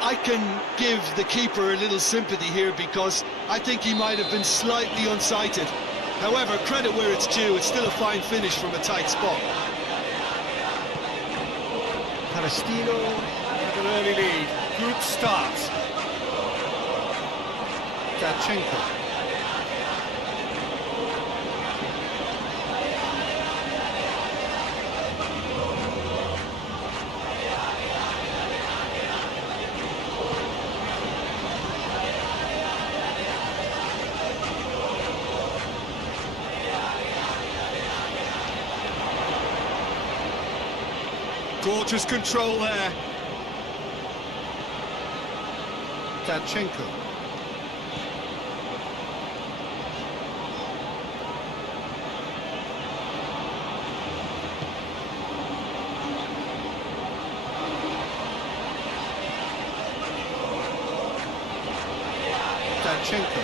I can give the keeper a little sympathy here because I think he might have been slightly unsighted. However, credit where it's due, it's still a fine finish from a tight spot. Palestino with an early lead. Good start. Dadchenko. Gorgeous control there. Dadchenko. Dadchenko.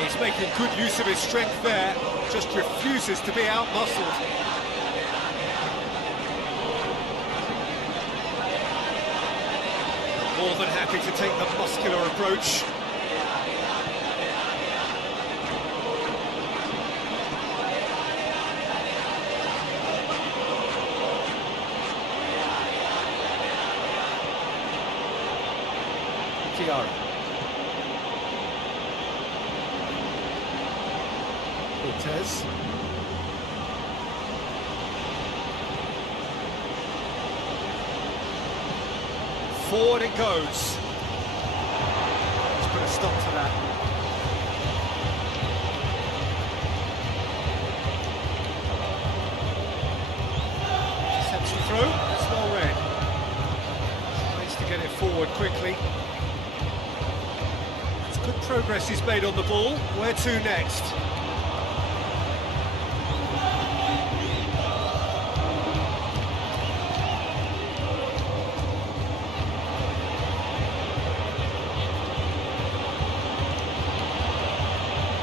He's making good use of his strength there. Just refuses to be out-muscled. More than happy to take the muscular approach. Tiara. Cortez. Forward it goes. Let's put a stop to that. Steps to throw. It's well read. Tries to get it forward quickly. It's good progress he's made on the ball. Where to next?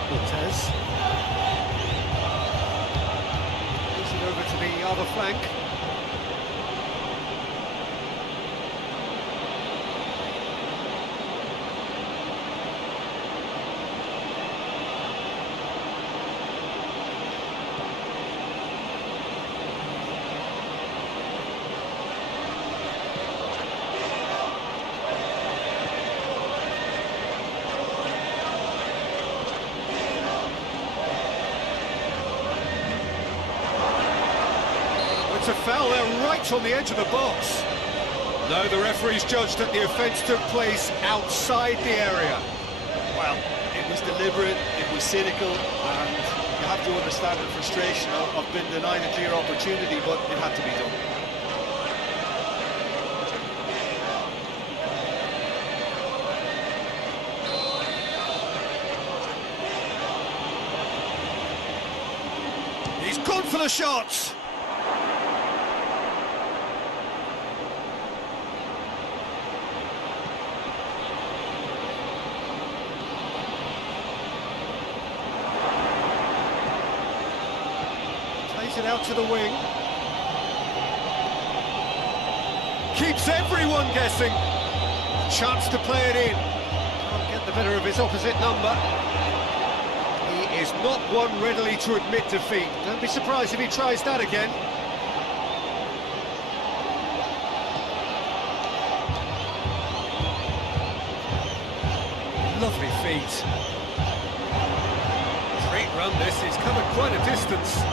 Cortez. Moves it over to the other flank. It's a foul there right on the edge of the box. No, the referee's judged that the offence took place outside the area. Well, it was deliberate, it was cynical, and you have to understand the frustration of being denied a clear opportunity, but it had to be done. He's gone for the shot. Plays it out to the wing. Keeps everyone guessing. Chance to play it in. Can't get the better of his opposite number. He is not one readily to admit defeat. Don't be surprised if he tries that again. Lovely feet. Great run this, he's covered quite a distance.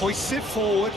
Hoists it forward.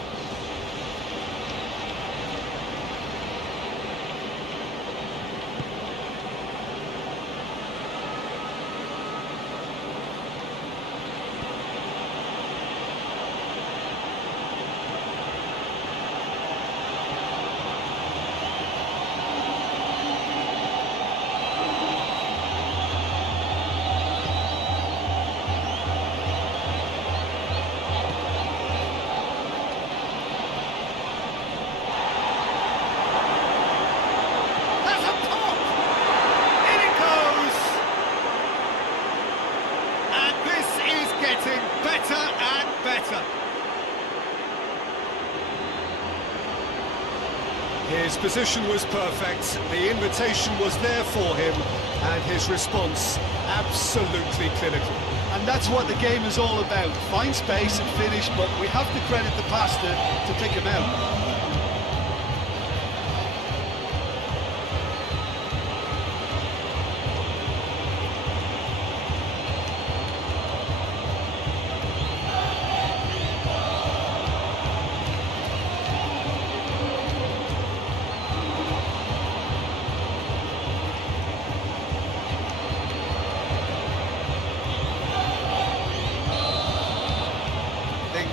His position was perfect, the invitation was there for him, and his response absolutely clinical. And that's what the game is all about. Find space and finish, but we have to credit the pass to pick him out.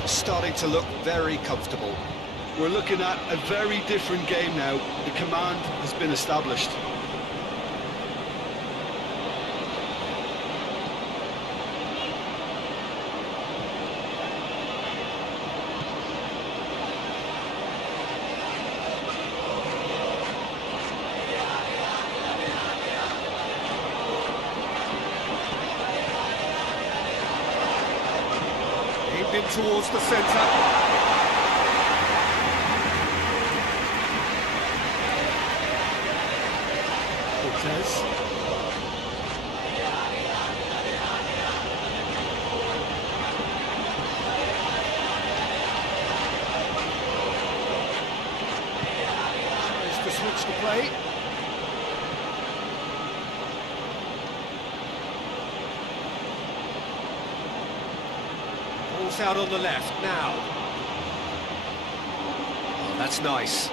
Starting to look very comfortable. We're looking at a very different game now. The command has been established. In towards the centre. Cortez. Tries to switch the play. Out on the left now. Oh, that's nice.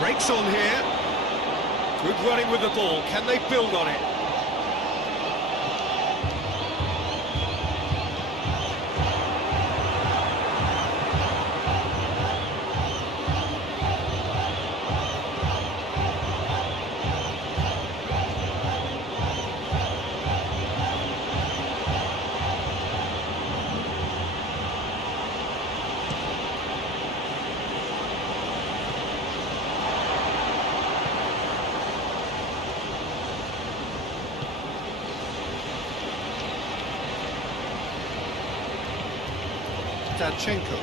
Breaks on here. Good running with the ball. Can they build on it? Danchenko.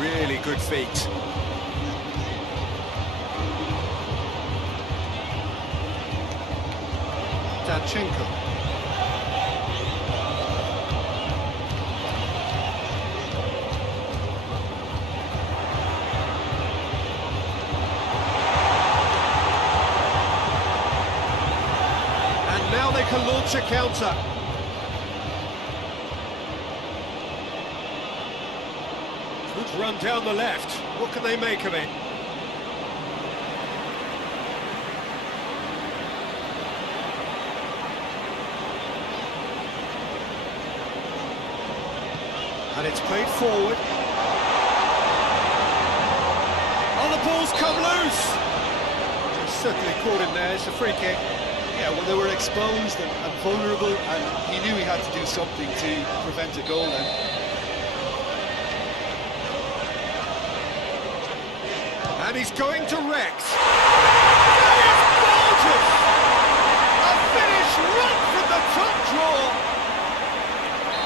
Really good feet. Danchenko. Now they can launch a counter. Good run down the left. What can they make of it? And it's played forward. Oh, the ball's come loose. It's certainly caught him there. It's a free kick. Yeah, well, they were exposed and vulnerable, and he knew he had to do something to prevent a goal then. And he's going to Rex. That is gorgeous! A finish right from the top draw.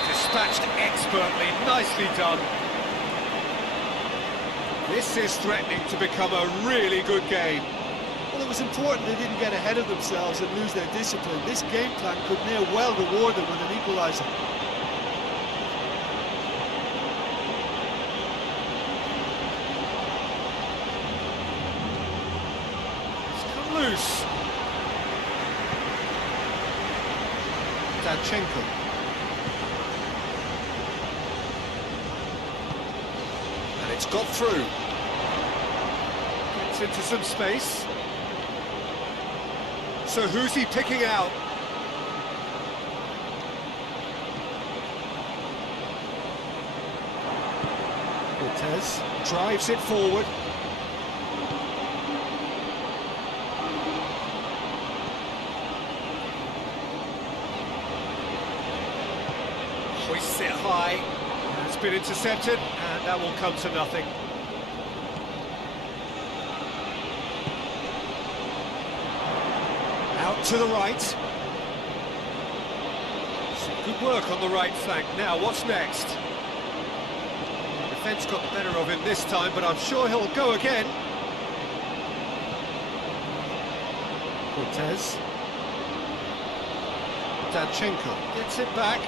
Dispatched expertly, nicely done. This is threatening to become a really good game. Well, it was important they didn't get ahead of themselves and lose their discipline. This game plan could now well reward them with an equaliser. It's come loose. Danchenko. And it's got through. Gets into some space. So who's he picking out? Cortez drives it forward. Hoists it high. It's been intercepted, and that will come to nothing. Out to the right. Some good work on the right flank. Now, what's next? Defence got the better of him this time, but I'm sure he'll go again. Cortez. Danchenko gets it back.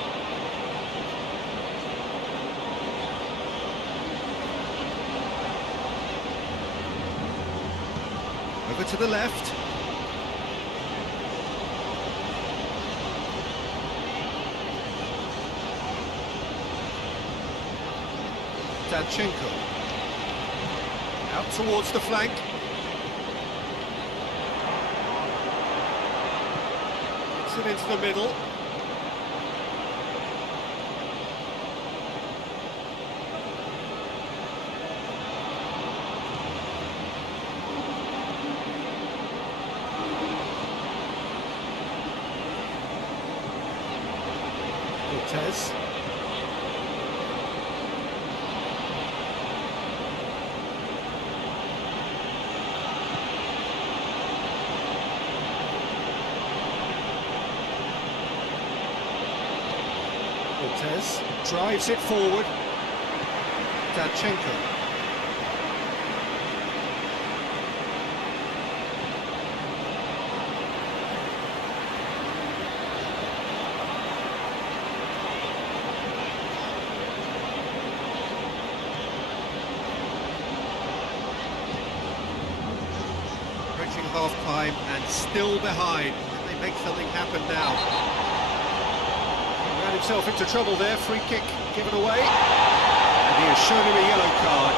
Over to the left. Danchenko. Out towards the flank. Gets it into the middle. Cortez. Cortez drives it forward. Danchenko. Approaching half-time and still behind. Can they make something happen now? Ran himself into trouble there, free kick given away, and he has shown him a yellow card.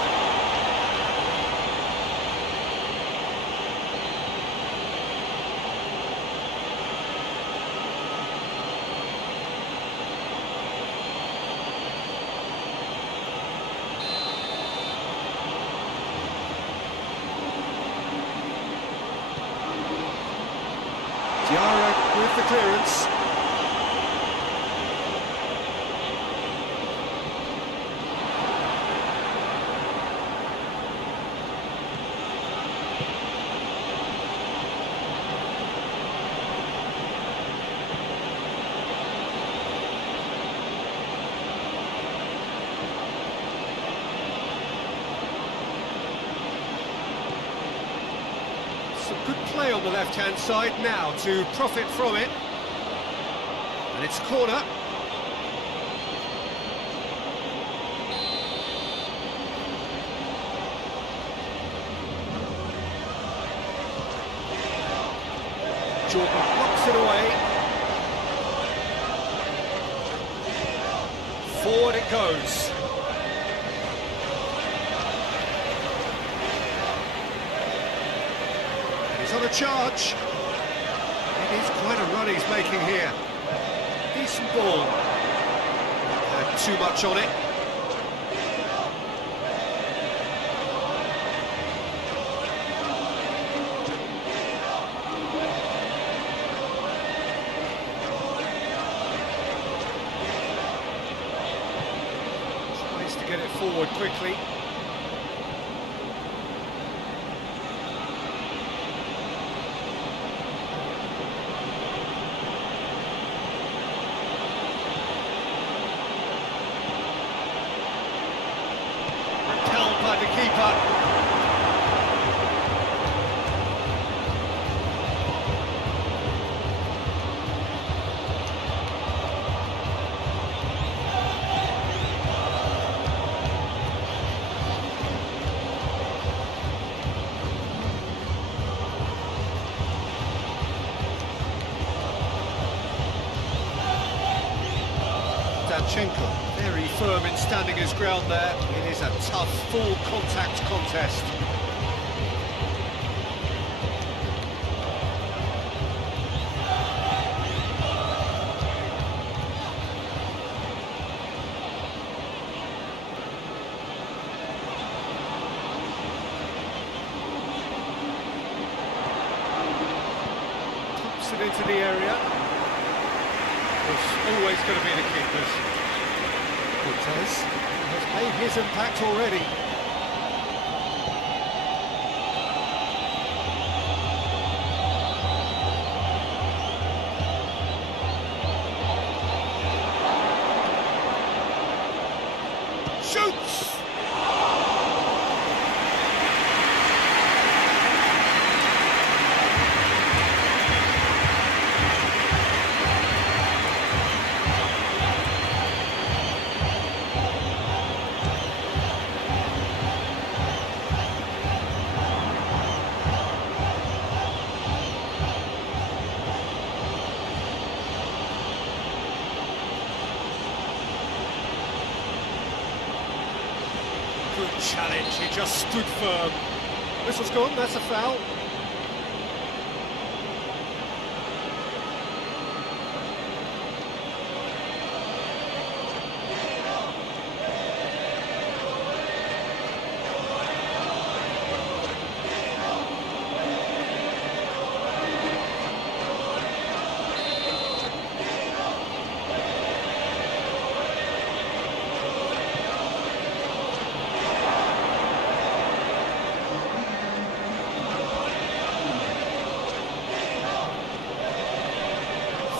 Diarra with the clearance. Some good play on the left-hand side now to profit from it. And it's a corner. Jordan knocks it away. Forward it goes. He's on a charge. It is quite a run he's making here. Decent ball. Had too much on it. Tries to get it forward quickly. By the keeper. Danchenko, very firm in standing his ground there. It is a tough, full contact contest. Pops it into the area. It's always going to be the keepers. Cortez has made his impact already. Shoots! Good challenge, he just stood firm. Whistle's gone, that's a foul.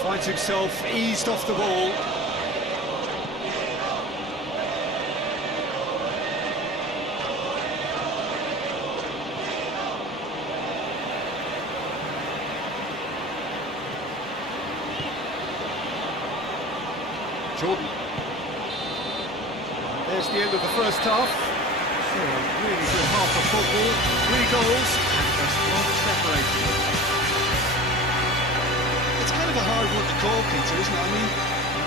Finds himself eased off the ball. Jordan. There's the end of the first half. So a really good half of football. 3 goals and just one separation. It's kind of a hard one to call, Peter, isn't it? I mean,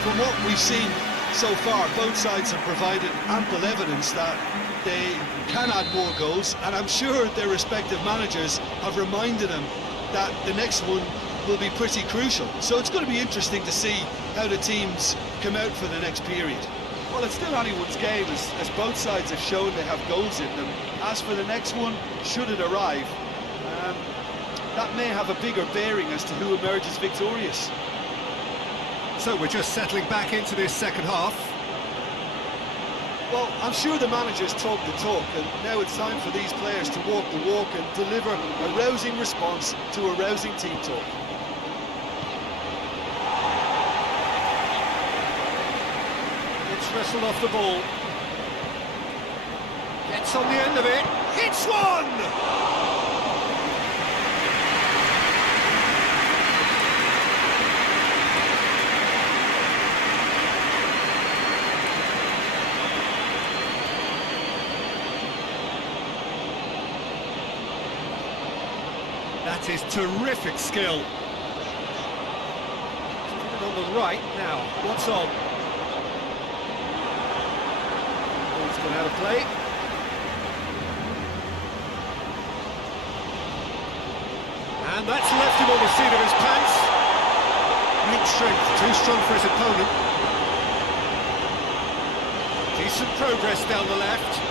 from what we've seen so far, both sides have provided ample evidence that they can add more goals, and I'm sure their respective managers have reminded them that the next one will be pretty crucial. So it's going to be interesting to see how the teams come out for the next period. Well, it's still anyone's game, as both sides have shown they have goals in them. As for the next one, should it arrive, that may have a bigger bearing as to who emerges victorious. So we're just settling back into this second half. Well, I'm sure the managers talk the talk, and now it's time for these players to walk the walk and deliver a rousing response to a rousing team talk. It's wrestled off the ball. Gets on the end of it. Hits one! That is terrific skill. Put it on the right now. What's on? Ball's gone out of play. And that's left him on the seat of his pants. Great strength, too strong for his opponent. Decent progress down the left.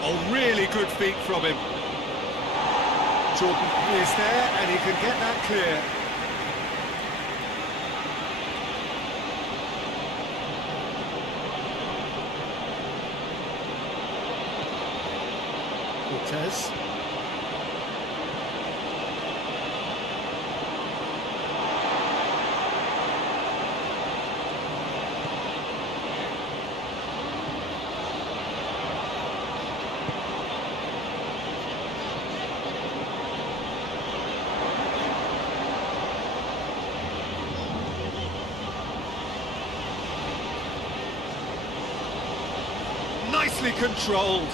Oh, really good feet from him. Jordan is there, and he can get that clear. Cortez. Nicely controlled.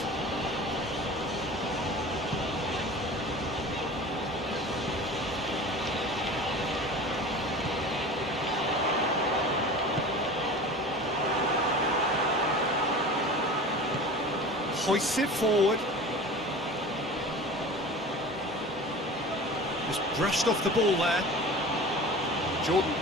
Hoists it forward. Just brushed off the ball there. Jordan.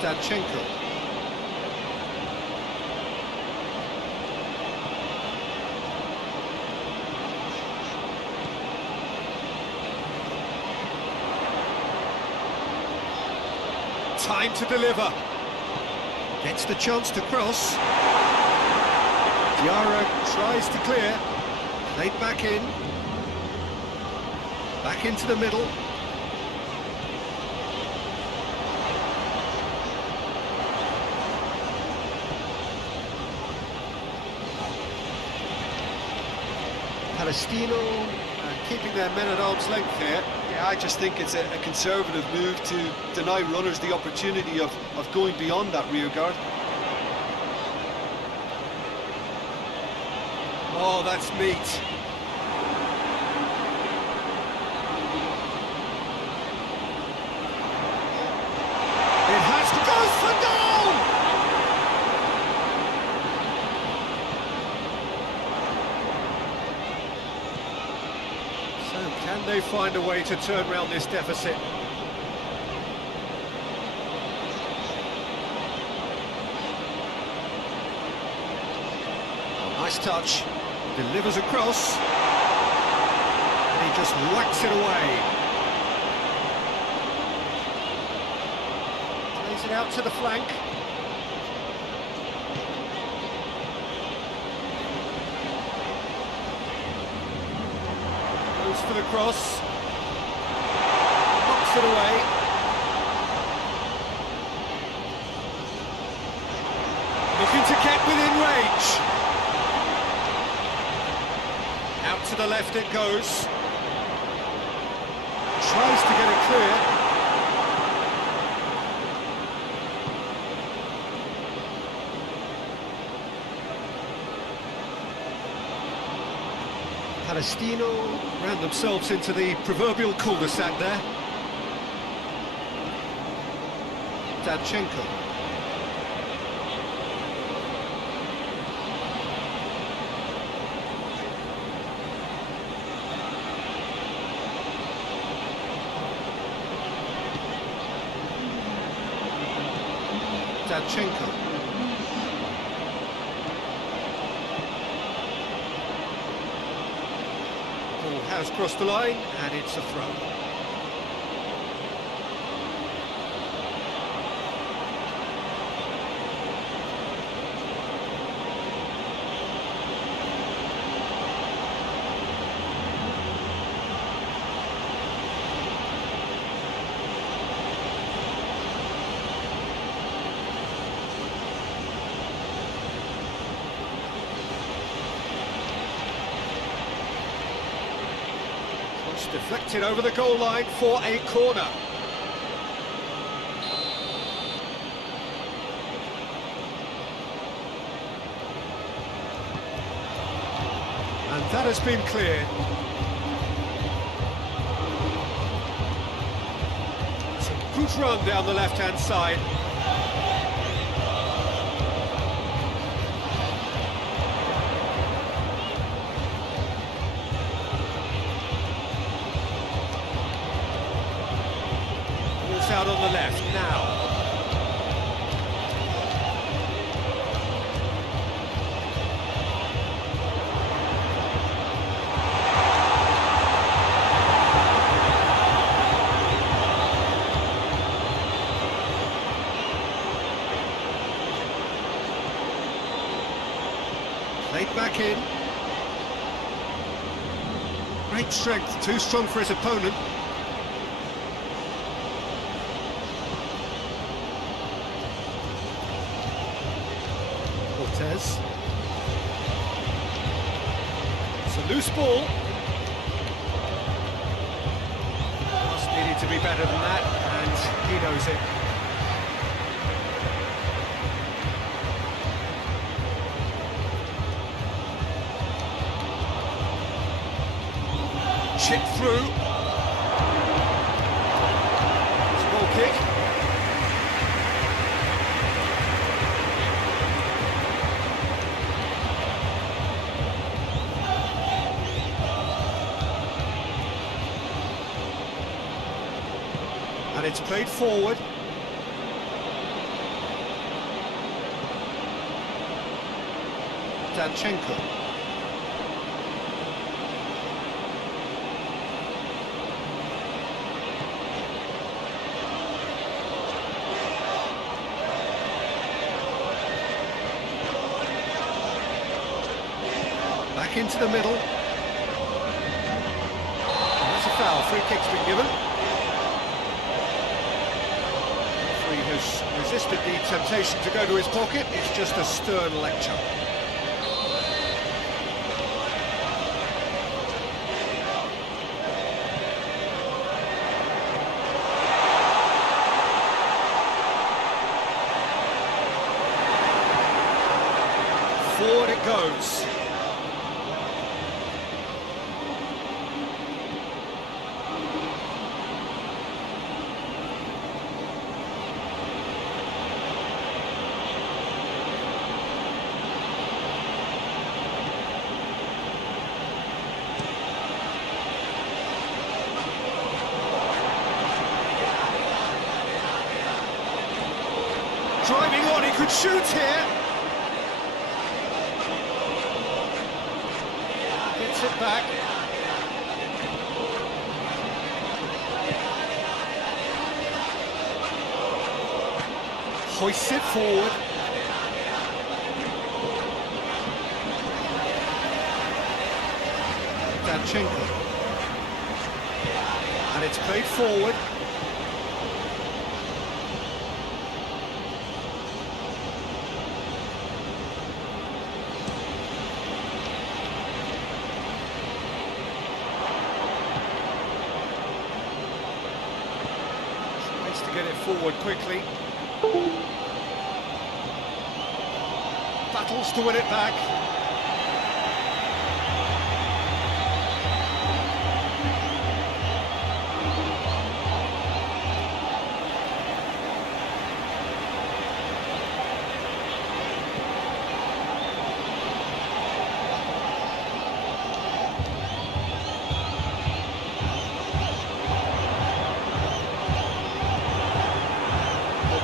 Danchenko. Time to deliver. Gets the chance to cross. Diarra tries to clear. Played back in. Back into the middle. Palestino keeping their men at arm's length here. Yeah, I just think it's a conservative move to deny runners the opportunity of going beyond that rear guard. Oh, that's neat. It has to go for goal! So can they find a way to turn around this deficit? Oh, nice touch. Delivers across. And he just whacks it away. Plays it out to the flank. Goes for the cross. Knocks it away. Looking to get within range. Out to the left it goes. Tries to get it clear. Palestino ran themselves into the proverbial cul-de-sac there. Danchenko. Danchenko. Ball has crossed the line, and it's a throw. Deflected over the goal line for a corner. And that has been cleared. It's a good run down the left-hand side. Out on the left now. Played back in. Great strength, too strong for his opponent. It's a loose ball. Just needed to be better than that, and he knows it. Chip through. Small kick. And it's played forward. Danchenko. Back into the middle. That's a foul. Free kick's been given. Referee has resisted the temptation to go to his pocket. It's just a stern lecture. Forward it goes. Driving on, he could shoot here. Gets it back. Hoists it forward. Danchenko. And it's played forward. To get it forward quickly. Battles to win it back.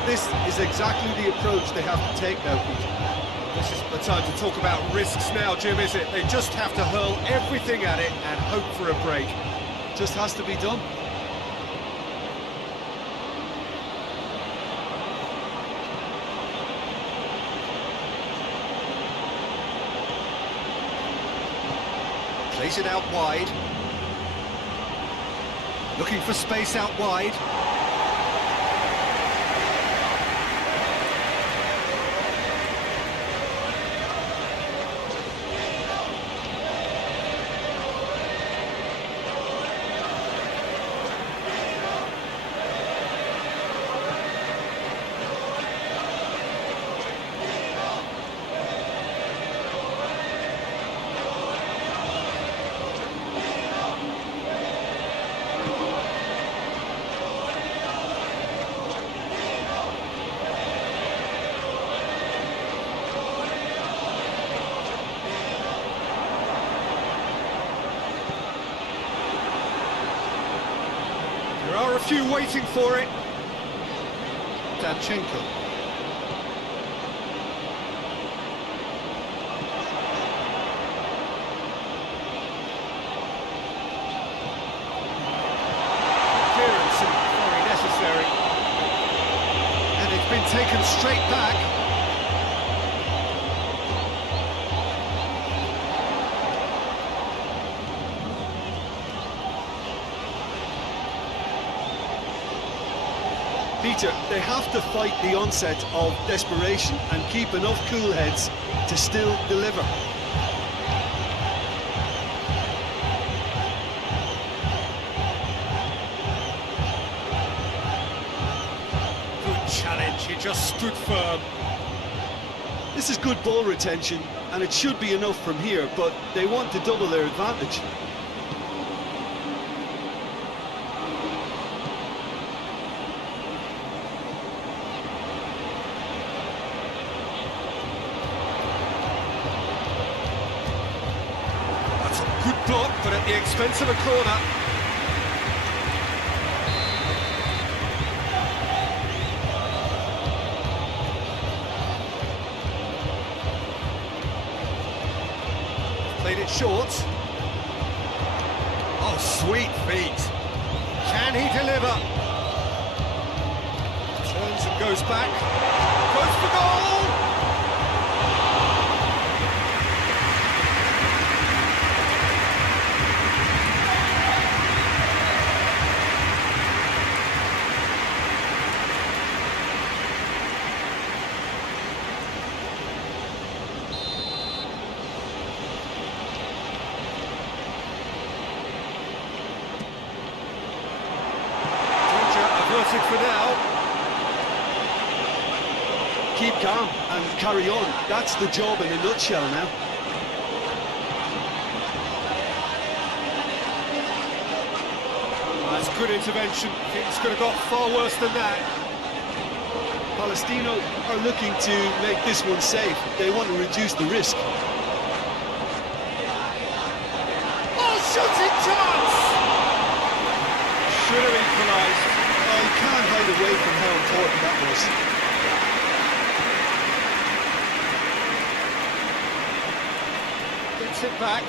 This is exactly the approach they have to take now, Peter. This isn't the time to talk about risks now, Jim, is it? They just have to hurl everything at it and hope for a break. Just has to be done. Plays it out wide. Looking for space out wide. There are a few waiting for it. Danchenko. Clearance and very necessary. And it's been taken straight back. Peter, they have to fight the onset of desperation and keep enough cool heads to still deliver. Good challenge, he just stood firm. This is good ball retention, and it should be enough from here, but they want to double their advantage. block, but at the expense of a corner. Played it short. Oh, sweet feet. Can he deliver? Turns and goes back. Goes for goal! Averted for now. Keep calm and carry on. That's the job in a nutshell now. That's good intervention. Things could have got far worse than that. Palestino are looking to make this one safe. They want to reduce the risk. Oh, shooting chance! Should have equalised. Oh, you can't hide away from how important that was. Gets it back.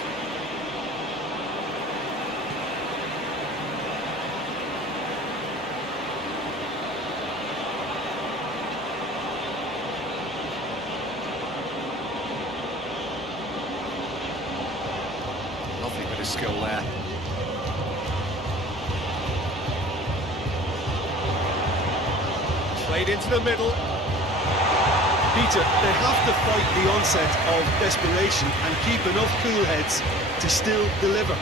Lovely bit of skill there. Played into the middle. Peter, they have to fight the onset of desperation and keep enough cool heads to still deliver.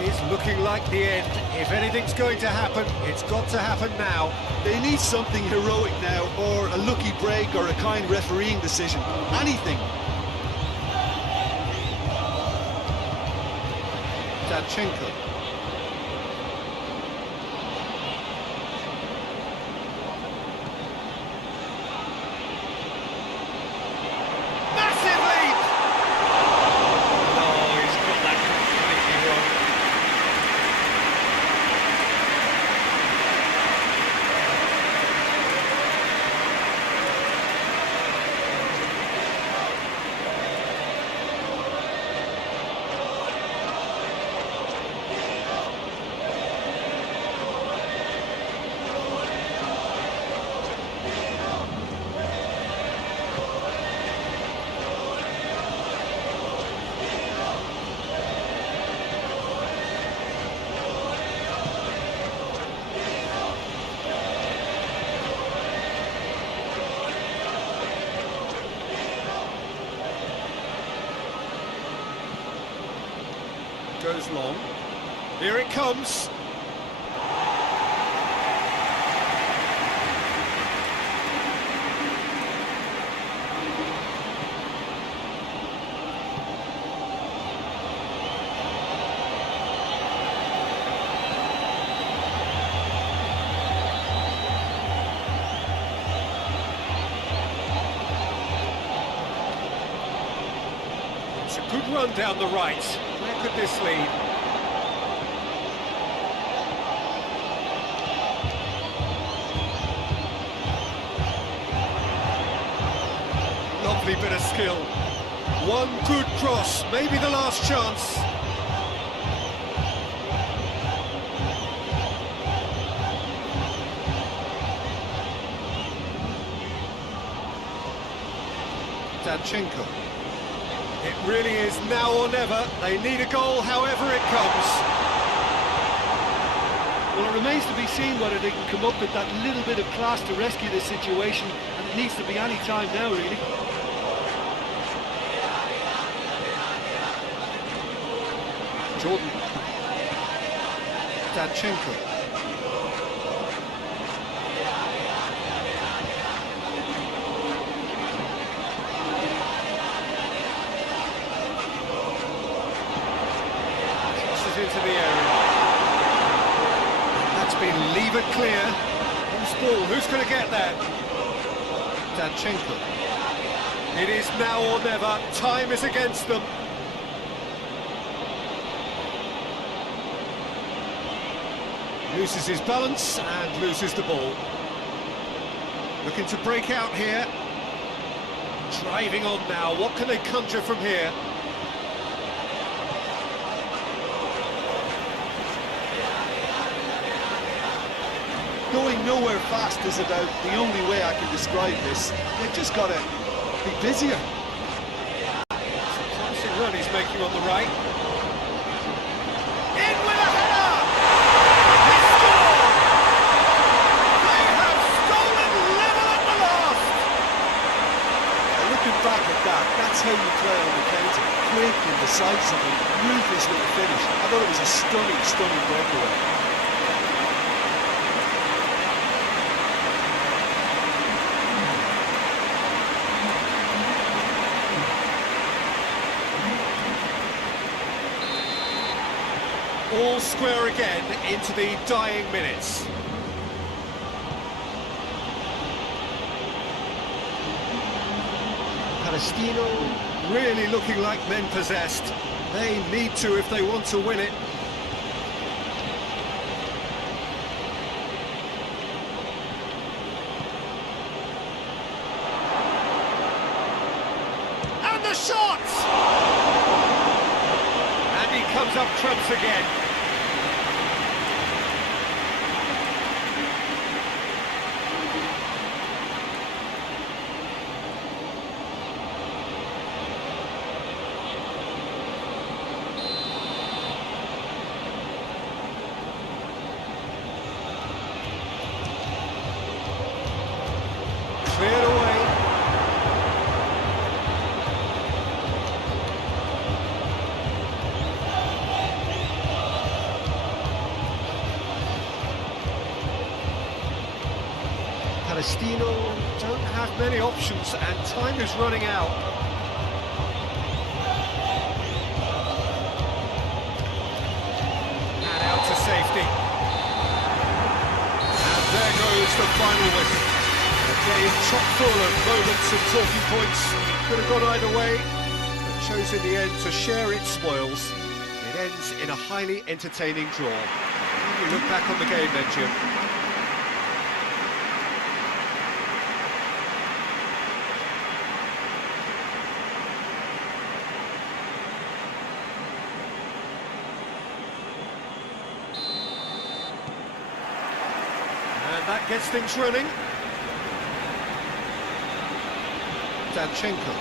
It is looking like the end. If anything's going to happen, it's got to happen now. They need something heroic now, or a lucky break, or a kind refereeing decision. Anything. Danchenko. Massive lead! Oh, he's got that completely wrong. Goes long. Here it comes. It's a good run down the right. Where could this lead? Lovely bit of skill. One good cross, maybe the last chance. Danchenko. It really is now or never. They need a goal however it comes. Well, it remains to be seen whether they can come up with that little bit of class to rescue this situation, and it needs to be any time now, really. Jordan. Danchenko. Crosses into the area. That's been levered clear. Who's ball, who's going to get there? Danchenko. It is now or never, time is against them. Loses his balance and loses the ball. Looking to break out here. Driving on now, what can they conjure from here? Going nowhere fast is about the only way I can describe this. They've just got to be busier. Promising run he's making on the right. In with a header! They score! They have stolen level at the last! Looking back at that, that's how you play on the counter. Quick and decisive and ruthless with the finish. I thought it was a stunning, stunning breakaway. All square again into the dying minutes. Palestino really looking like men possessed. They need to if they want to win it. And the shot! And he comes up trumps again. Cleared away. Palestino don't have many options and time is running out. And out to safety. And there goes the final whistle. A game chock full of moments and talking points. Could have gone either way, but chose in the end to share its spoils. It ends in a highly entertaining draw. You look back on the game then, Jim. And that gets things running. Danchenko.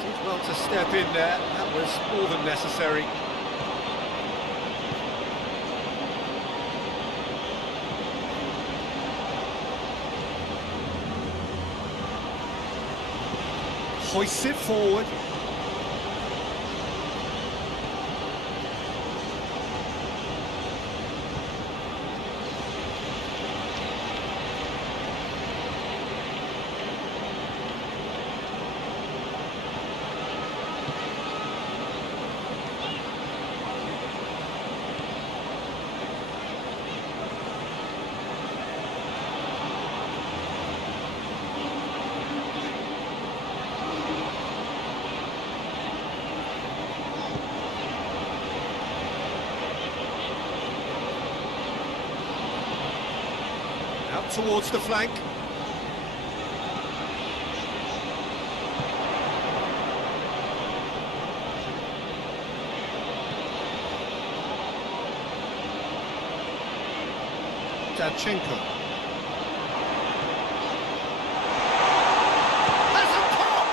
Did well to step in there, that was more than necessary. Hoists it forward. Out towards the flank. Danchenko. That's a pop!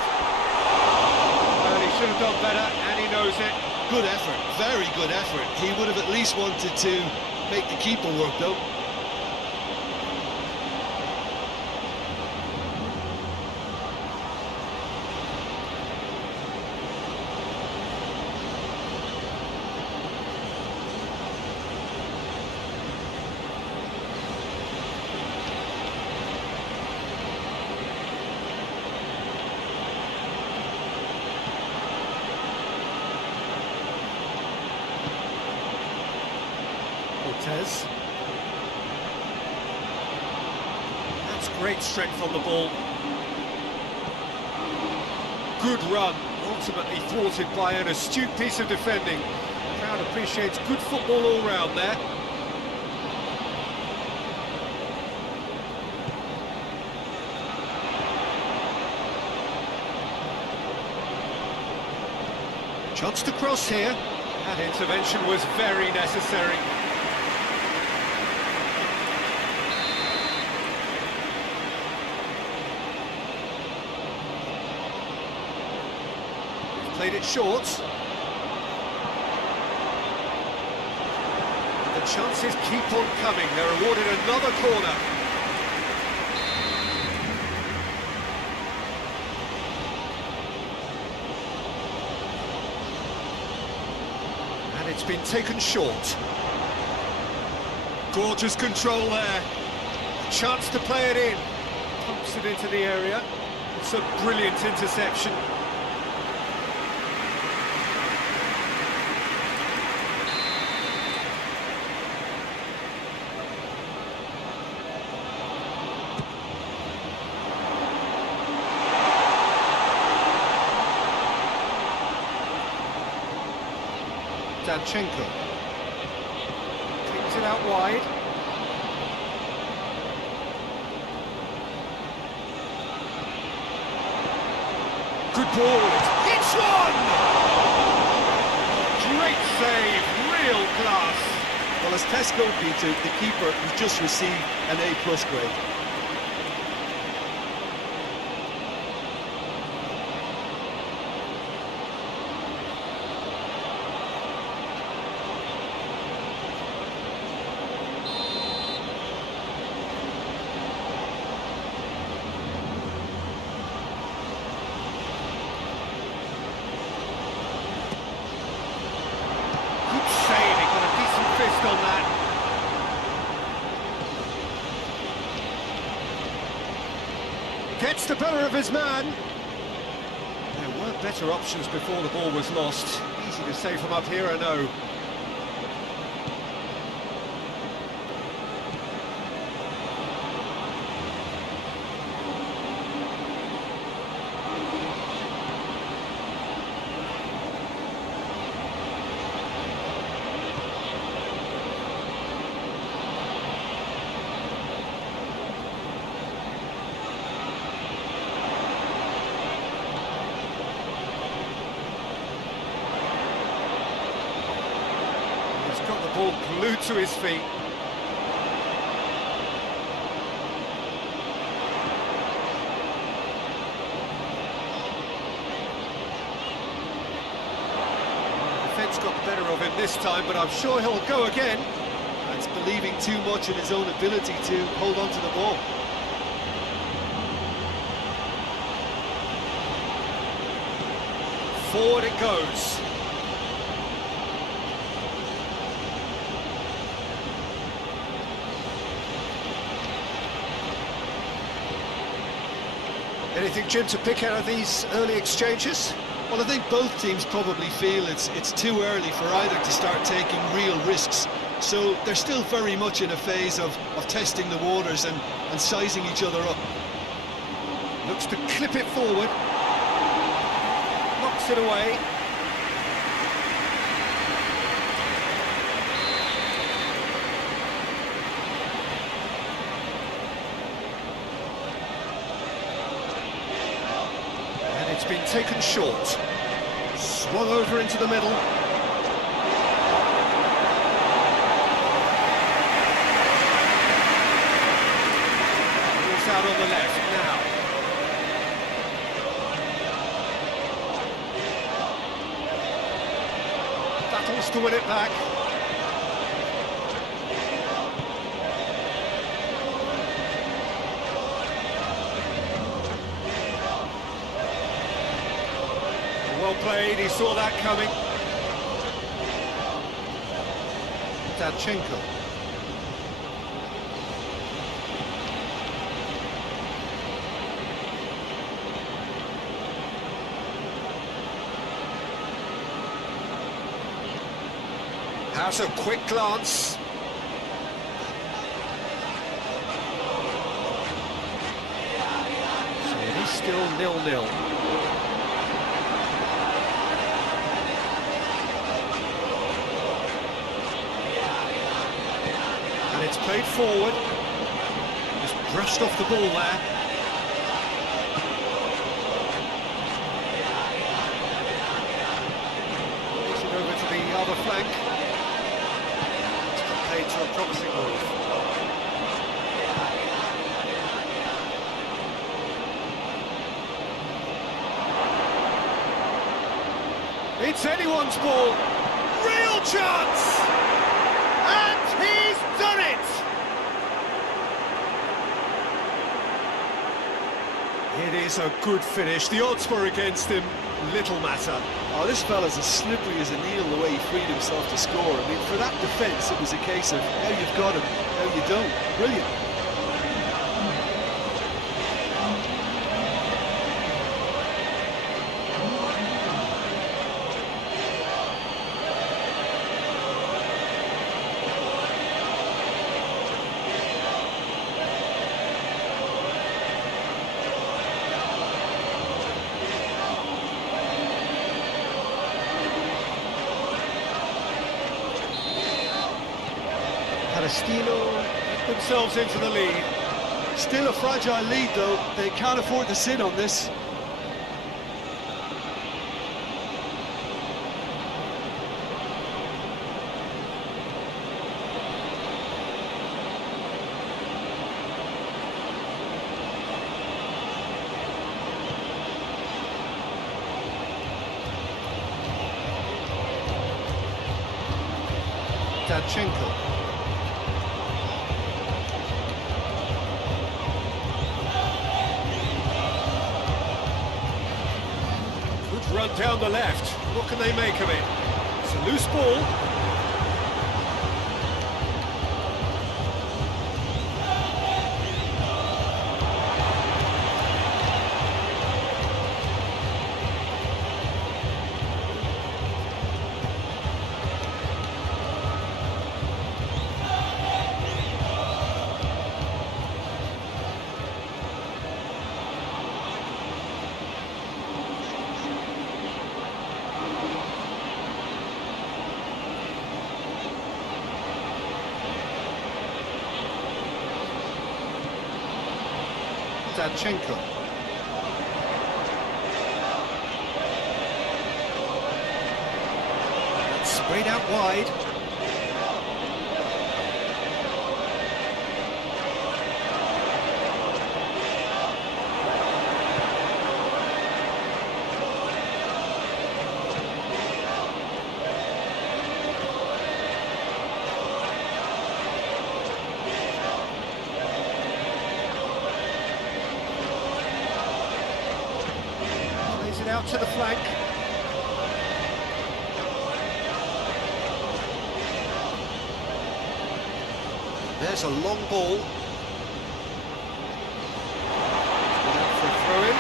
Well, he should have done better, and he knows it. Good effort, very good effort. He would have at least wanted to make the keeper work, though. Cortez. That's great strength on the ball. Good run, ultimately thwarted by an astute piece of defending. The crowd appreciates good football all round there. Chance to cross here. That intervention was very necessary. Played it short. The chances keep on coming. They're awarded another corner. And it's been taken short. Gorgeous control there. A chance to play it in. Pumps it into the area. It's a brilliant interception. Danchenko kicks it out wide. Good ball, it's one! Great save, real class. Well, as Tesco, Peter, the keeper has just received an A+ grade. On that. Gets the better of his man. There were better options before the ball was lost. Easy to say from up here, I know. Got the ball glued to his feet. The defence got the better of him this time, but I'm sure he'll go again. That's believing too much in his own ability to hold on to the ball. Forward it goes. Anything, Jim, to pick out of these early exchanges? Well, I think both teams probably feel it's too early for either to start taking real risks. So they're still very much in a phase of testing the waters and sizing each other up. Looks to clip it forward. Knocks it away. It's been taken short. Swung over into the middle. Ball's out on the left now. Battles to win it back. Well played, he saw that coming. Danchenko. Has a quick glance. Still 0-0. And it's played forward. Just brushed off the ball there. Push it over to the other flank. It's played to a promising move. It's anyone's ball. Real chance! And he's done it! It is a good finish. The odds were against him. Little matter. Oh, this fella's as slippery as an eel the way he freed himself to score. I mean, for that defence, it was a case of how you've got him, how you don't. Brilliant. Palestino get themselves into the lead. Still a fragile lead, though. They can't afford to sit on this. Danchenko. Good run down the left. What can they make of it? It's a loose ball. Danchenko. That's sprayed out wide. It out to the flank. There's a long ball. It's out for a throw-in.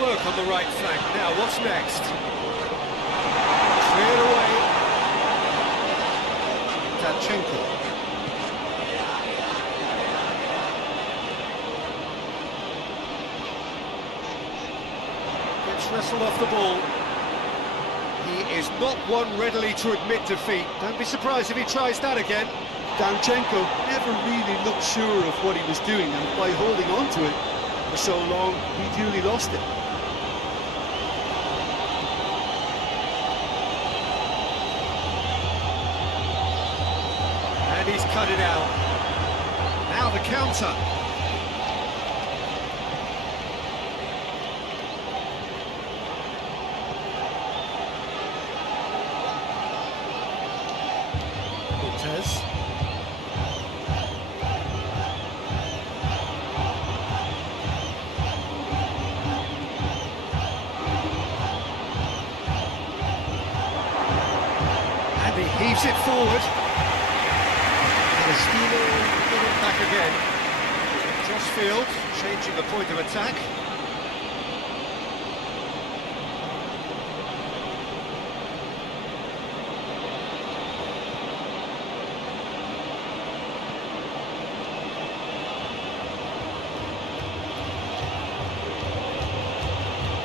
Work on the right flank. Now, what's next? Cleared away. Danchenko. Gets wrestled off the ball. He is not one readily to admit defeat. Don't be surprised if he tries that again. Danchenko never really looked sure of what he was doing, and by holding on to it for so long, he duly lost it. And he's cut it out. Now the counter. Cortez. And he heaves it forward. Palestino get it back again. Crossfield, changing the point of attack.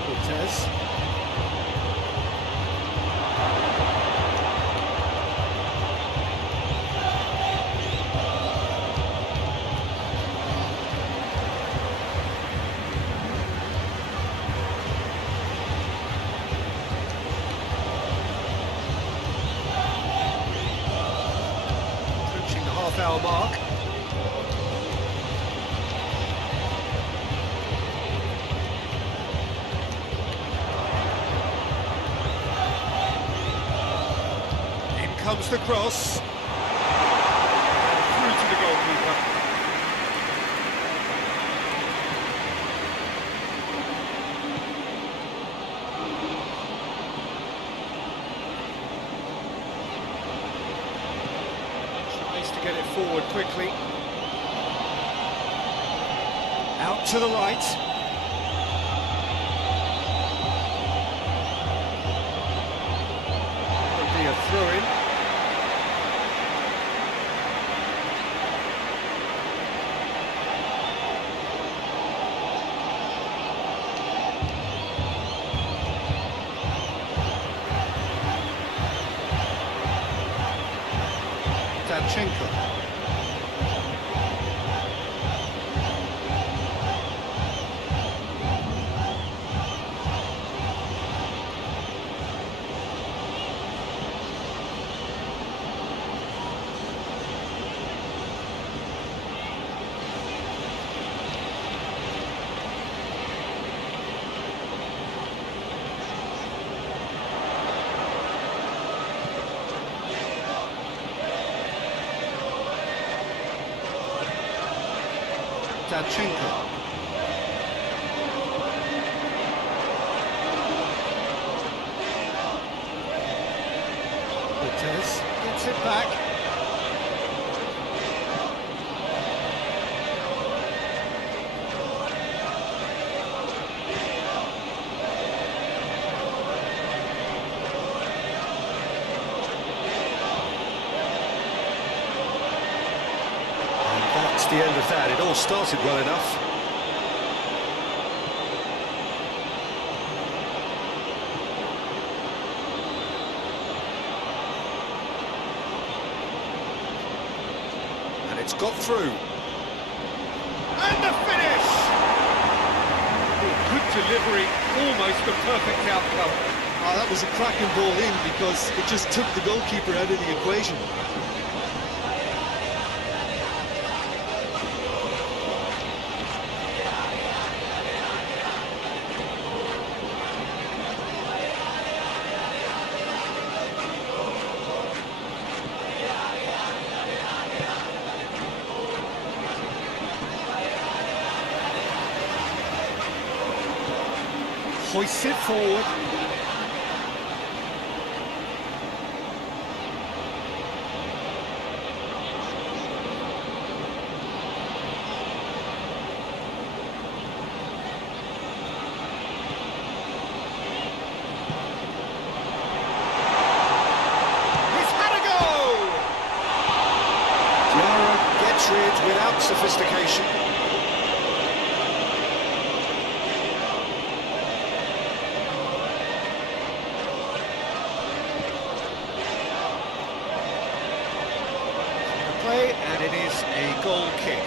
Cortez. Approaching the half-hour mark. Comes the cross, and through to the goalkeeper. Tries to get it forward quickly. Out to the right. Could be a throw-in. Danchenko. Danchenko. Cortez gets it back. The end of that. It all started well enough. And it's got through. And the finish! Good delivery, almost the perfect outcome. Oh, that was a cracking ball in because it just took the goalkeeper out of the equation. Hoists it forward. He's had a go! Diarra gets rid without sophistication. And it is a goal kick.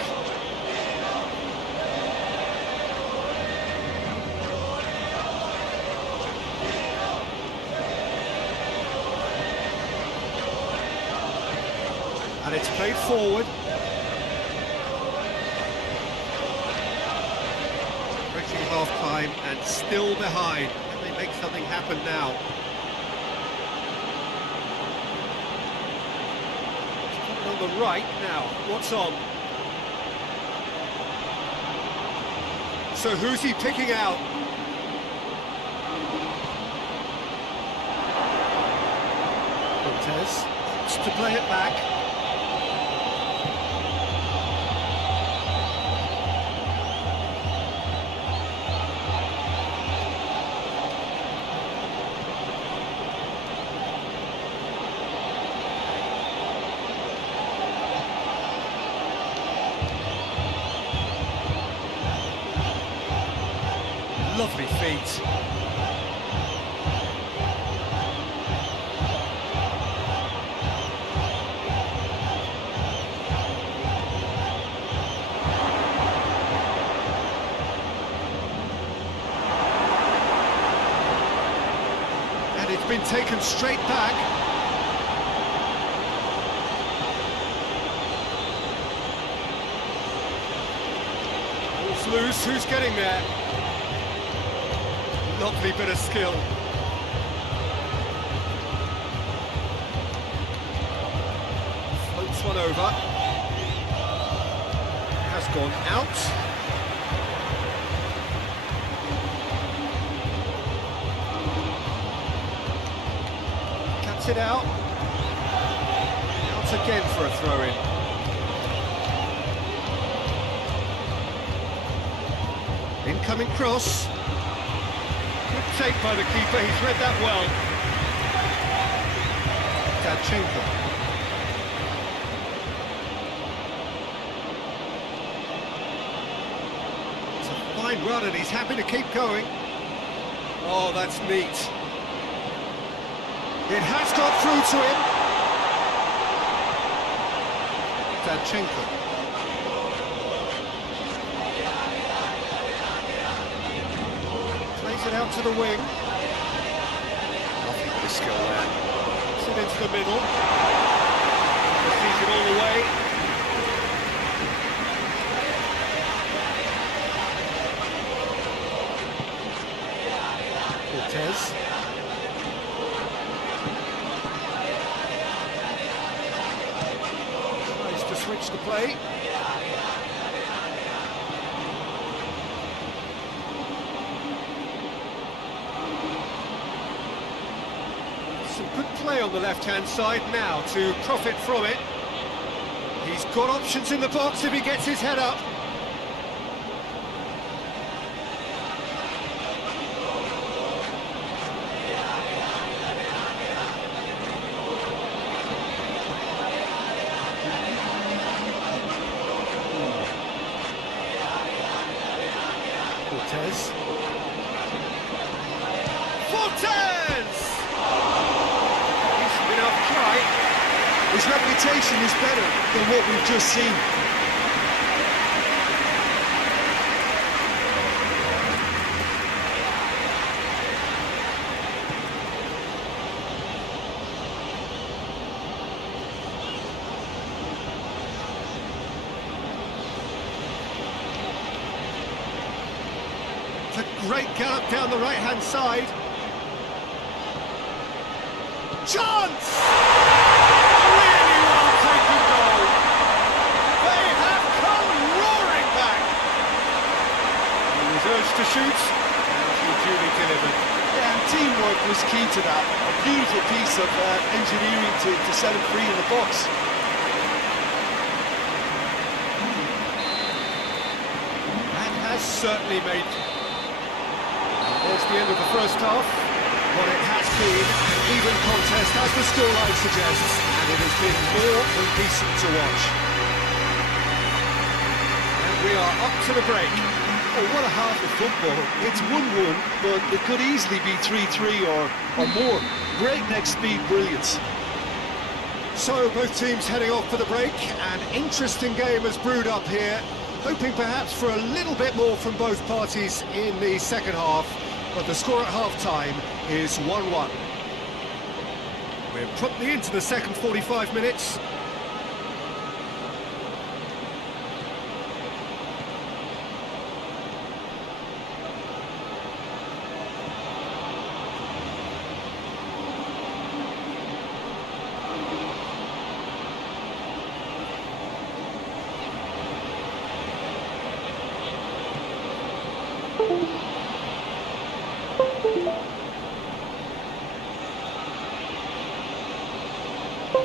And it's played forward. Approaching half-time and still behind. Can they make something happen now? On the right now, what's on? So who's he picking out? Cortez wants to play it back. Lovely feet. And it's been taken straight back. Ball's loose, who's getting there? Lovely bit of skill. Floats one over. Has gone out. Cuts it out. Out again for a throw-in. Incoming cross. Good take by the keeper, he's read that well. Tadchenko. It's a fine run and he's happy to keep going. Oh, that's neat. It has got through to him. Tadchenko. Plays it out to the wing. Nothing but skill there. Puts it into the middle. Sees it all the way. Cortez. Tries to switch the play. Some good play on the left-hand side now to profit from it. He's got options in the box if he gets his head up. Cortez. His reputation is better than what we've just seen. It's a great gallop down the right-hand side. Chance! To shoot, and he duly delivered. Yeah, and teamwork was key to that. A beautiful piece of engineering to set him free in the box. That has certainly made... There's the end of the first half. Well, it has been an even contest, as the scoreline suggests, and it has been more than decent to watch. And we are up to the break. Oh, what a half of football. It's 1-1, but it could easily be 3-3 or more. Breakneck speed brilliance. So, both teams heading off for the break. An interesting game has brewed up here, hoping perhaps for a little bit more from both parties in the second half, but the score at half-time is 1-1. We're promptly into the second 45 minutes.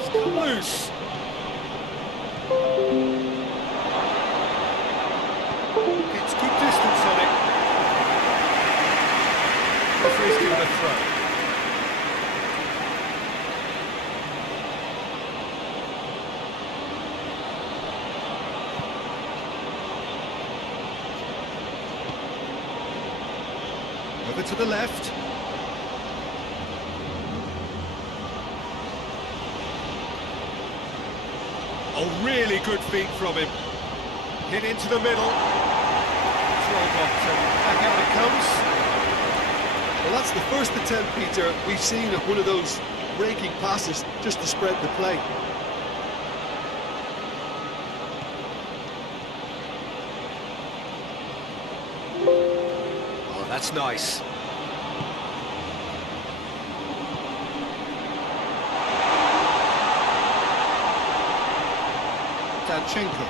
It's come loose. It's good distance on it. Referee's given a throw. Over to the left. Oh, really good feet from him. Hit into the middle. It's rolled off, so back out it comes. Well, that's the first attempt, Peter, we've seen of one of those breaking passes just to spread the play. Oh, that's nice. Danchenko.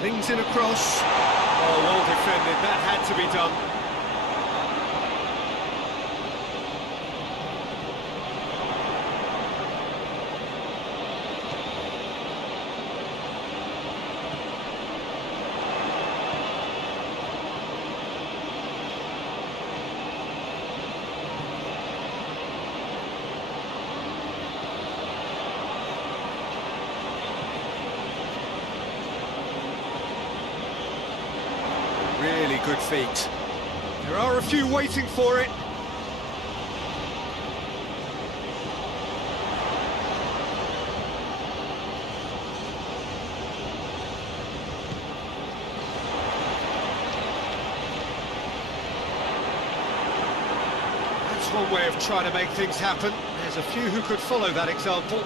Flings in across. Oh, well defended. That had to be done. Really good feet. There are a few waiting for it. That's one way of trying to make things happen. There's a few who could follow that example.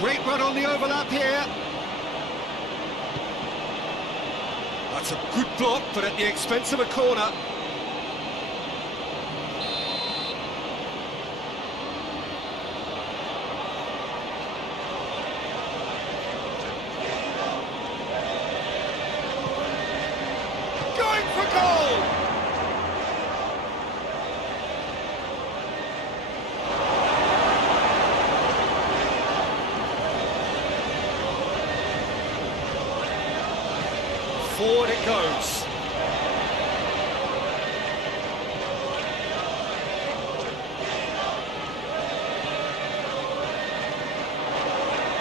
Great run on the overlap here. That's a good block, but at the expense of a corner. Going for goal! Forward it goes.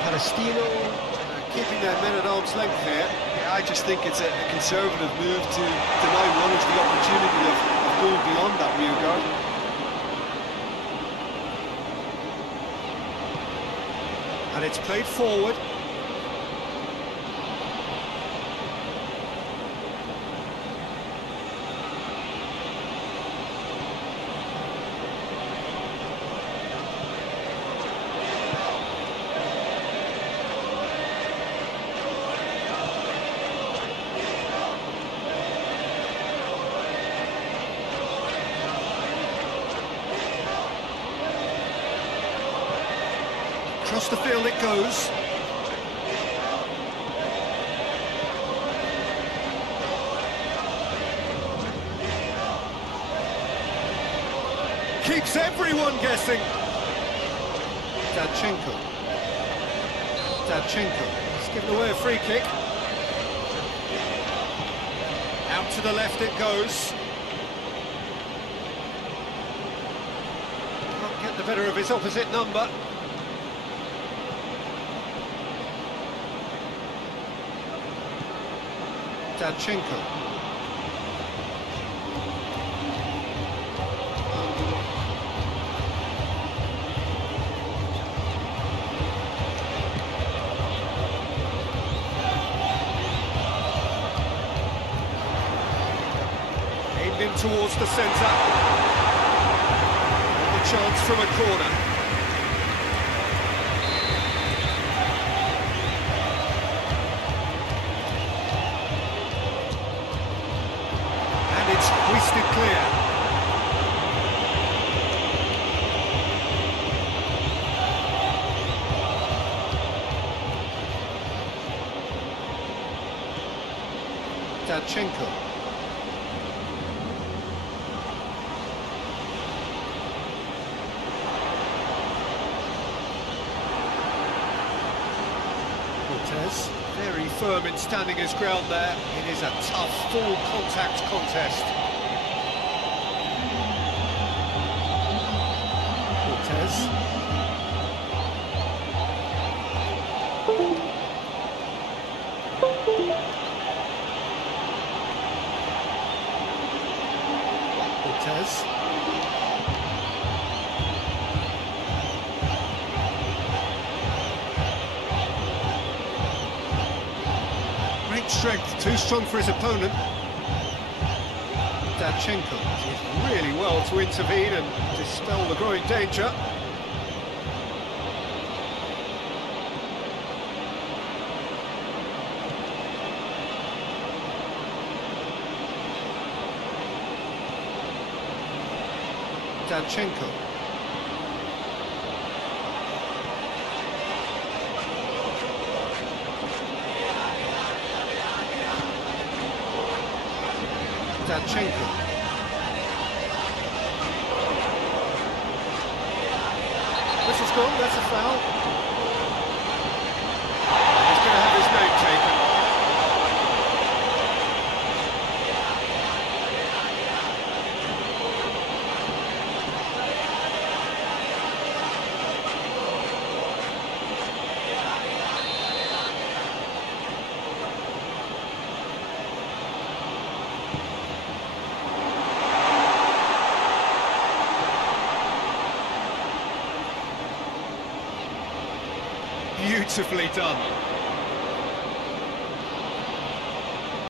Palestino keeping their men at arm's length here. Yeah, I just think it's a conservative move to deny runners the opportunity of going beyond that rear guard. And it's played forward. Across the field it goes. Keeps everyone guessing. Danchenko. He's given away a free kick. Out to the left it goes. Can't get the better of his opposite number. Danchenko. Aimed in towards the centre. chance from a corner. And it's hoisted clear. Danchenko. Cortez, very firm in standing his ground there. It is a tough, full contact contest. Cortez. Cortez. Great strength, too strong for his opponent. Danchenko did really well to intervene and dispel the growing danger. Danchenko. Danchenko. This is gone, that's a foul. He's going to have his name taken. Beautifully done.